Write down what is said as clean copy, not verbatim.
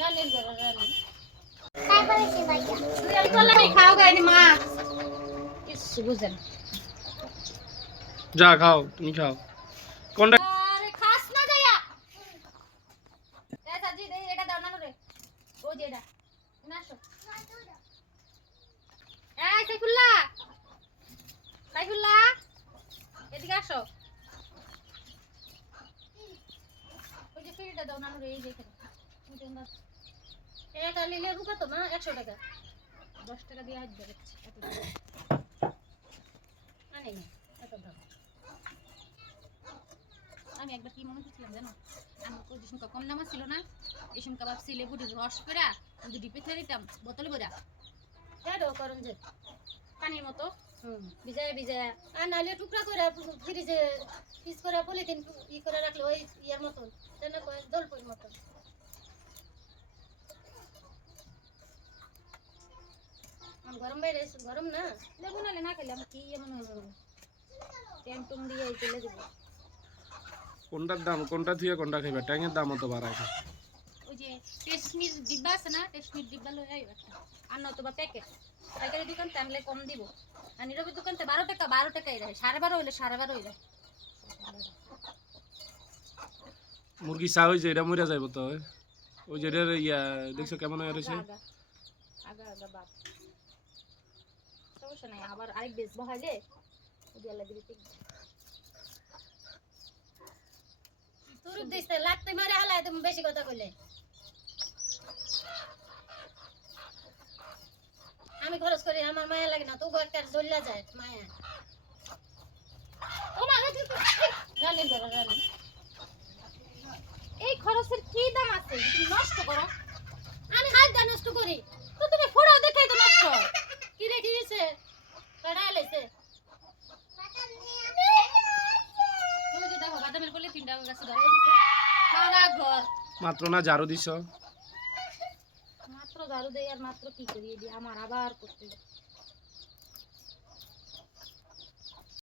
রানীর ঘরে রানী তারপরে সে ভাইয়া তুই আর কলা নেই খাও গাইনি মা কিছু বুঝেন যা খাও তুমি খাও কোনটা আরে খাস না যায়া এ সাজি দে এটা দাও না রে ও যে এটা না আসো এই সাইফুল্লাহ এদিকে আসো ওই যে ফিরটা দাও না রে এই যে এখানে এটা নিলে বুকা তো মা 100 টাকা 10 টাকা দিয়ে হাত ধরে আনে না এত দাম আমি একবার কি মনে করছিলাম জানো আমার ওই যে কম দাম ছিল না এই সময় ভাবছি লেবুটি রস করে দুটি পেতে দিতাম বোতলে ভরা এটাও করুন যে পানির মতো ভিজায় ভিজায় আর নাহলে টুকরা করে ফ্রিজে পিস করে পলিথিন ই করে রাখলে ওই ইয়ার মতন জলপইর মতন গরম বাইরে গরম না লেবু নালে না খেলে আমি কি এমন হয়ে যাবো টেমটুম দিয়ে চলে দেবো কোনটার দাম কোনটা থেকে কোনটা খাইবে ট্যাঙের দামও তো বাড়ায় ওই যে টেস্টমির ডিব্বা আছে না টেস্টমির ডিব্বা লই আইবা আর নয়তো বা প্যাকেট পাইকারি দোকান টানলে কম দিব আর নীরবের দোকানতে 12 টাকাই রাখে 12.5 হইলে 12.5 হইলে মুরগি চা হইছে এটা মরে যাইব তো ওই যে ইয়া দেখছো কেমন হয়ে রয়েছে আগা আগা বাপ সমস্যা নাই আবার আরেক বেশ বহাইলে ওদিয়ালা দিবি ঠিক তুরুপ দিছ লাগতে মারে হালায় তুমি বেশি কথা কইলে আমি খরচ করি আমার মায়া লাগে না তো একটা জ্বললা যায় মায়া ও মা রানী ধরো রানী এই খরচের কি দাম আছে তুমি নষ্ট করো আমি হাত দা নষ্ট করি তো তুমি ফোড়াও দেখে তো নষ্ট কি রে কি হইছে কাটা লাইছে তুমি যে দেখো বাদামের বলে 3 টাকা গাছে ধরে দিছে সারা ঘর মাত্র না ঝাড়ু দিছো মাত্র ঝাড়ু দেই আর মাত্র কি করি আমার আবার করতে